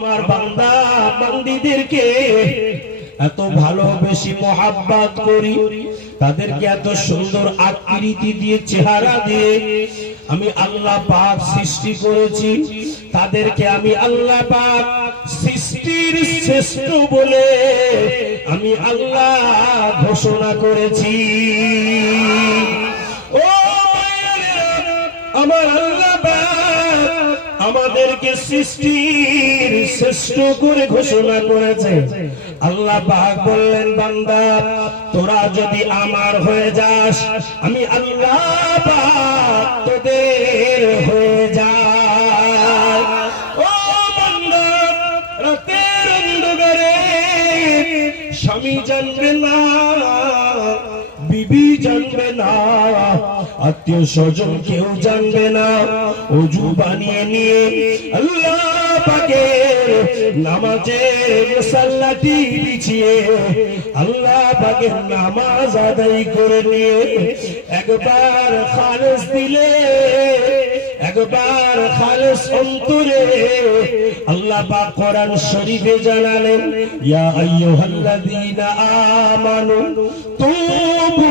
আমার বান্দা, বান্দিদেরকে এত ভালোবেসি মহাব্বাত করি, তাদেরকে এত সুন্দর আকৃতি দিয়ে চেহারা দিয়ে আমি আল্লাহ পাক সৃষ্টি করেছি, তাদেরকে আমি আল্লাহ পাক সৃষ্টির শ্রেষ্ঠ বলে আমি আল্লাহ ঘোষণা করেছি। ও আমার আল্লাহ পাক আমাদেরকে সৃষ্টির শ্রেষ্ঠ করে ঘোষণা করেছে। আল্লাহ বললেন, বান্দা, তোরা যদি আমার হয়ে যাস, আমি আল্লাহ তোদের হয়ে বান্দা, রাতের স্বামী জানবে না, বিবি জানবে না আত্মীয় স্বজন কেউ জানবে না। অজু বানিয়ে নিয়ে আল্লাহ নামাজের আল্লাহ নামাজ করে নিয়ে একবার খালেস দিলে, একবার খালেস অন্তরে আল্লাহ পাক কোরআন শরীফে জানালেন, ইয়া আইয়ুহাল্লাযীনা আমানু তুবু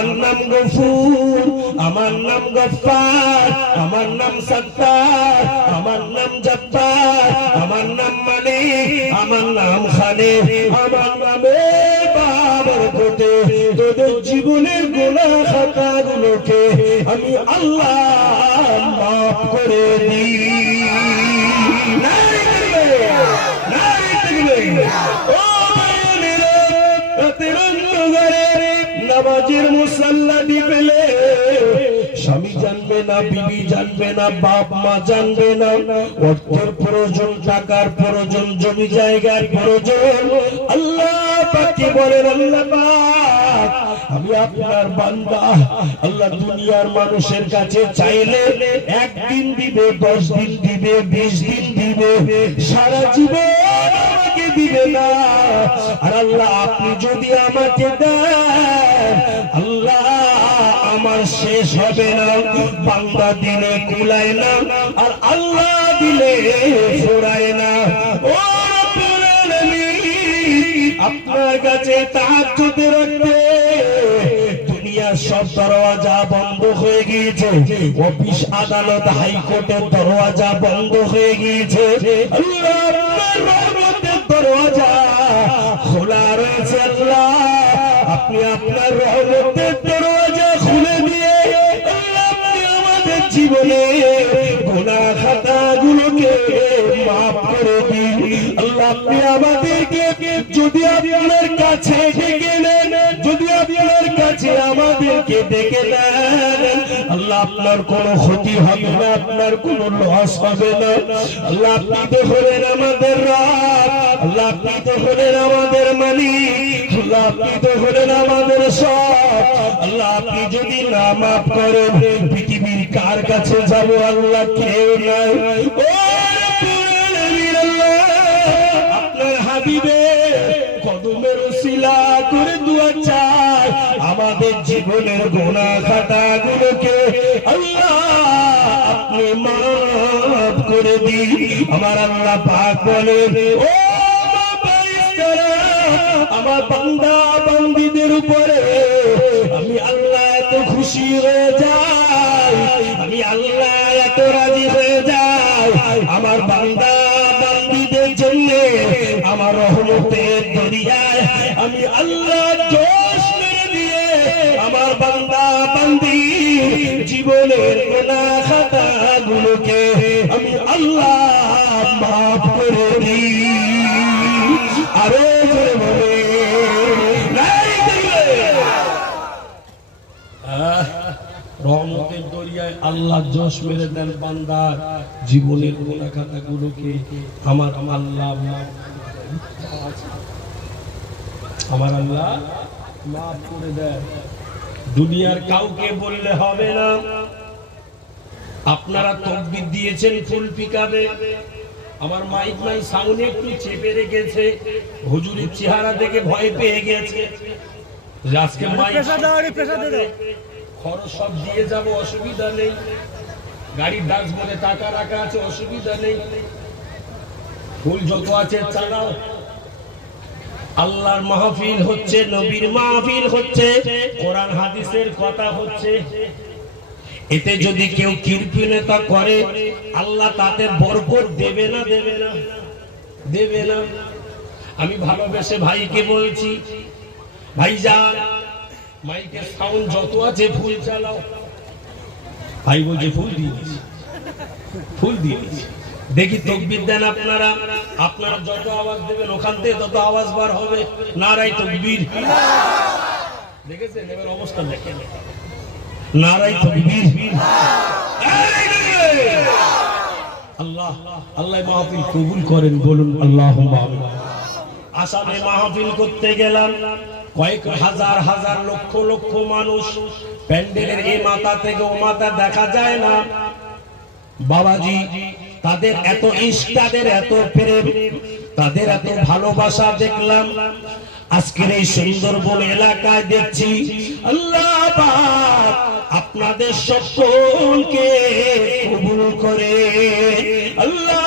আমার নাম গফুর, আমার নাম গফফার, আমার নাম সত্তার, আমার নাম জব্বার, আমার নাম মালিক আমার নাম খানে, আমার নামে বাবার কোটে তোদের জীবনের গোনা খাতা গুলোকে আমি আল্লাহ মাফ করে দিই। নামাজের মুসাল্লাটি পেলে, স্বামী জানবে না, বিবি জানবে না, বাপ মা জানবে না। অর্থের প্রয়োজন, টাকার প্রয়োজন, জমি জায়গার প্রয়োজন। আল্লাহ পাকে বলেন, আল্লাহ আমি আপনার বান্দা। আল্লাহ দুনিয়ার মানুষের কাছে চাইলে একদিন দিবে, দশ দিন দিবে, বিশ দিন দিবে। সারা জীবন দিবে না। আর আল্লাহ, আপনি যদি আমাকে দেন, আল্লাহ, আমার শেষ হবে না। বান্দা দিলে কুলায় না, আর আল্লাহ দিলে ফোরায় না। ও আপনার কাছে তাহাজ্জুদে রাখবে দুনিয়ার সব দরওয়াজা বন্ধ হয়ে গিয়েছে। অফিস আদালত, হাইকোর্টের দরওয়াজা বন্ধ হয়ে গিয়েছে। আল্লাহ রহমতের দরওয়াজা খোলা রয়েছে আল্লাহ। আপনি আপনার রহমতের দরজা খুলে দিয়ে আপনি আমাদের জীবনে আপনার ক্ষতি হবে না। আপনার লস হবে না। আল্লাহ আপনি তো হলেন আমাদের রাত আল্লাহ আপনি তো হলেন আমাদের আল্লাহ আপনি তো হলেন আমাদের সব আল্লাহ আপনি যদি না মাফ করেন, পৃথিবীর কার কাছে যাব আল্লাহ? কেউ নাই। ও জীবনের গোনা খাতা গুলোকে আপনি মাফ করে দিন আমার আল্লাহ পাক বলে আমার বান্দা বান্দিদের উপরে আমি আল্লাহ এত খুশি হয়ে যাই আল্লাহ বলে রহমতের দরিয়ায় আল্লাহ জোশ মেরে দেন বান্দার জীবনের গোনা খাতা গুলোকে আমার আল্লাহ দেন। আমার আল্লাহ মাফ করে দেয় দুনিয়ার কাউকে বললে হবে না। আপনারা তকবির দিয়েছেন ফুল পিকাবে। আমার মাইক মাই সাউন্ড একটু চেপে রেখেছে। হুজুরের চেহারা দেখে ভয় পেয়ে গেছে। আজকে মাইক খরচ সব দিয়ে যাব অসুবিধা নেই। গাড়ির ডাস্টবিনে টাকা রাখা আছে অসুবিধা নেই। ফুল যত আছে চালাও। আল্লাহর মাহফিল হচ্ছে নবীর মাহফিল হচ্ছে কোরআন হাদিসের কথা হচ্ছে। এতে যদি কেউ কীর্তনতা করে, আল্লাহ তাতে বরকত দেবে না দেবে না দেবে না। আমি ভালোবেসে ভাইকে বলছি, ভাইজান, মাইকের সাউন্ড যত আছে ফুল চালাও। ভাই বলছে, ফুল দিয়ে দিছি। ফুল দিয়ে দেখি তকবির দেন আপনারা। আপনারা যত আওয়াজ দেবেন, ওখান থেকে তত আওয়াজ বার হবে। নারাই তকবির। দেখেছেন? এবার অবস্থা দেখেন। নারাই তকবির। আল্লাহ আল্লাহ মাহফিল কবুল করেন, বলুন আল্লাহ আসামে মাহফিল করতে গেলাম, কয়েক হাজার হাজার লক্ষ লক্ষ মানুষ। প্যান্ডেলের এই মাথা থেকে ও মাথা দেখা যায় না। বাবাজি, তাদের এত ইষ্টাদের এত প্রেম, তাদের এত ভালোবাসা দেখলাম। আজকের এই সুন্দরবন এলাকায় দেখছি, আল্লাহ আপনাদের সকলকে কবুল করে। আল্লাহ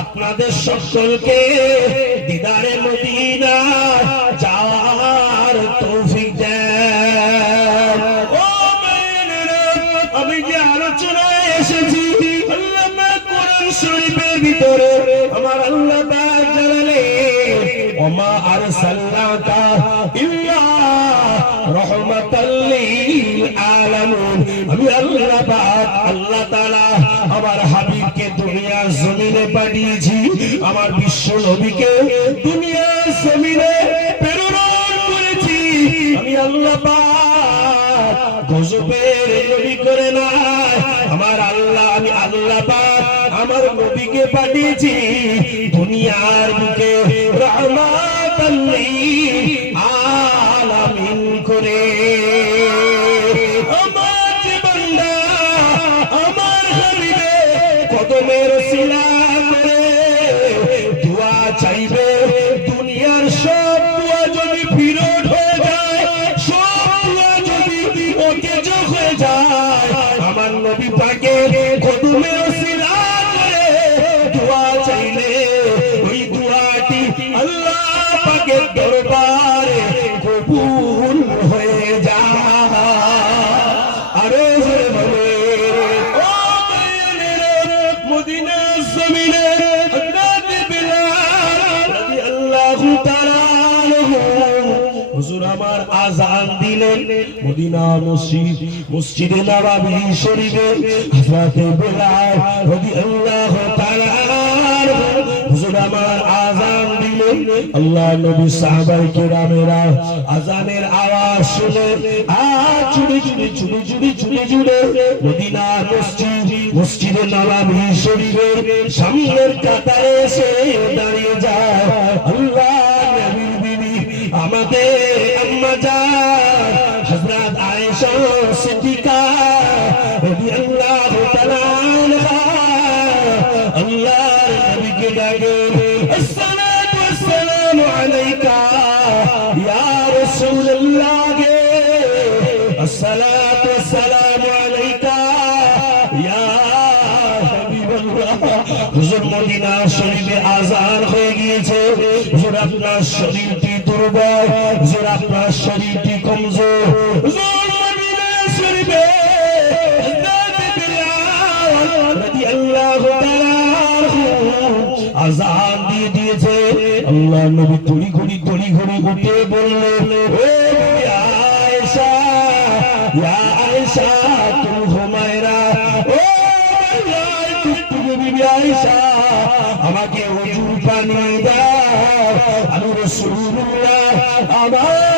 আপনাদের সকলকে দিদারে মদিনা যাওয়ার তৌফিক দেন। আমি যে আলোচনায় এসেছি শরীফের ভিতরে আমার আল্লাহ জানালে ওমা আরসালনাকা ইল্লা আমি আল্লাহ আমার হাবিবকে দুনিয়ার জমিনে পাঠিয়েছি। আমার বিশ্ব নবীকে দুনিয়ার জমিনে প্রেরণ করেছি। আমি আল্লাহ গজবের নবী করে না আমার আল্লাহ, আমি আল্লাহ আমার নবীকে পাঠিয়েছি। দুনিয়ার বুকে রহমাতাল লিল আলামিন করে কদমের শিলা করে দোয়া চাইবে। দুনিয়ার সব দোয়া যদি ফিরত হয়ে যায়, সব দোয়া যদি অকেজ হয়ে যায়, আমার নবী পাকে মসজিদ মসজিদে নববী সামনের কাতারে দাঁড়িয়ে যায় আল্লাহ আমাদের আজান দিয়ে দিয়েছে। আল্লাহ নবী তড়ি ঘড়ি তড়ি ঘড়ি উঠে বললেন আমাকে হুজুর পানি দাও। আমি রাসূলুল্লাহ, আমার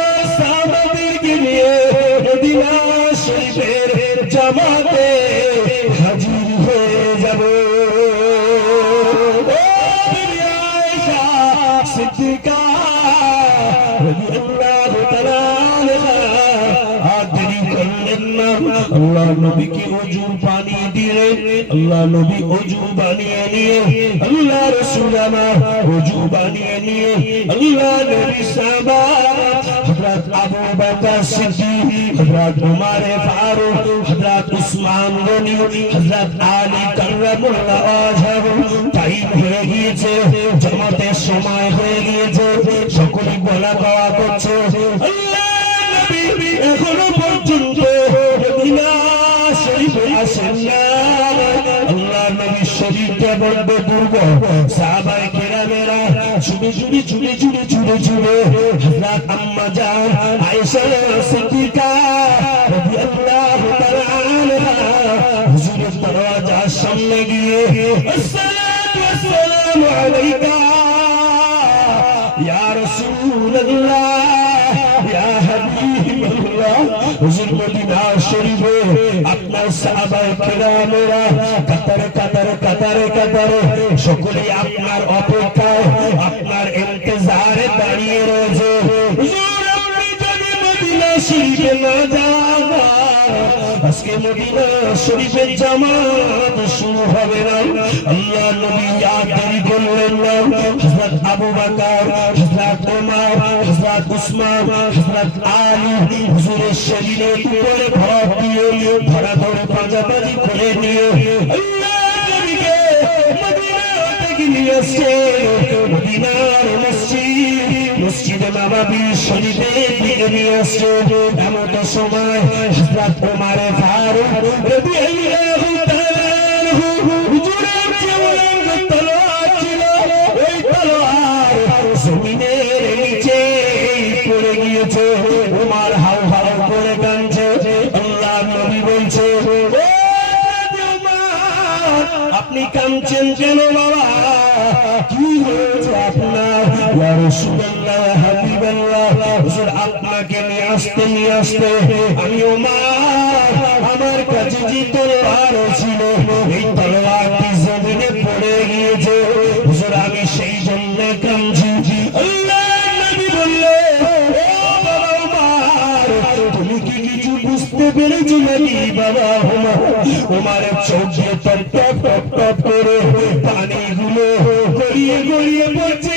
আল্লাহ নবীকে ওযু বানিয়ে দিলেন আল্লাহ নবী ওযু বানিয়ে নিয়ে, আল্লাহ রাসূল আমার ওযু বানিয়ে নিয়ে, আল্লাহ নবী জামাতের সময় ছুটে ছুটে ছুটে ছুটে ছুটে ছুটে হযরত আম্মা জান আয়েশা সিদ্দিকা রাদিয়াল্লাহু তাআলা আনহা হুজুরের দরওয়াজার সামনে গিয়ে আসসালাতু ওয়াসসালামু আলাইকা ইয়া রাসূলুল্লাহ ইয়া হাবিবাল্লাহ হুজুর মদিনা শরীফে আপনার সাহাবায়ে কেরামেরা কাতারে কাতারে কাতারে কাতারে আপনার অপেক্ষায়, আপনার ইন্তজারে দাঁড়িয়ে রয়েছে। না যান আজকে মদিনা শরীফের জামাত শুরু হবে না। আল্লাহ নবী আর দেরি করলেন না। হযরত আবু বকর, হযরত ওমর হযরত উসমান, হযরত আলী হুজুরের শরীরে উপরে ভর দিয়ে ধরা ধরে পাজাবাজি করে নিয়ে আল্লাহ আসছে। নিচে পড়ে গিয়েছে। ওমর হাউ হাউ করে কাঁদছে। আল্লাহ নবী বলছে, "ও আপনি কাঁদছেন কেন বাবা? রাসূলুল্লাহ হাবিবাল্লাহ হুজুর আপনাকে নিয়ে আসতে নিয়ে আসতে আমি ওমর আমার কাছে যে তলোয়ার ছিল। এই তলোয়ারটি জমিনে পড়ে গিয়েছে হুজুর আমি সেই জন্য কাঁদছি আল্লাহ নবী বললে ও বাবা, ওমর তুমি কি কিছু বুঝতে পেরেছ নাকি বাবা ওমর ওমরের চোখ দিয়ে টপ টপ টপ টপ করে পানিগুলো গড়িয়ে গড়িয়ে পড়ছে।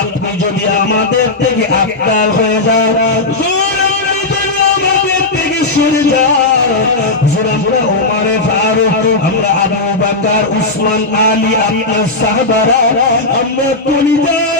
আপনি যদি আমাদের থেকে আবদার হয়ে যান আমরা আবু উসমান আলী আপনার সাহাবারা আমরা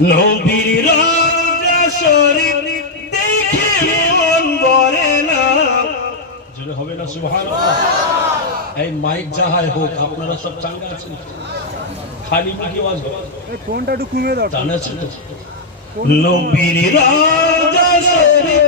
নবীর রওজা শরীফ দেখে মন ভরে না। জোরে হবে না সুবহানাল্লাহ। এই মাইক যাহাই হোক আপনারা সব চাঙ্গা আছেন? খালি মুখে আওয়াজ হবে এই ফোনটা একটু কমিয়ে দাও। জানা তো? নবীর রওজা শরীফ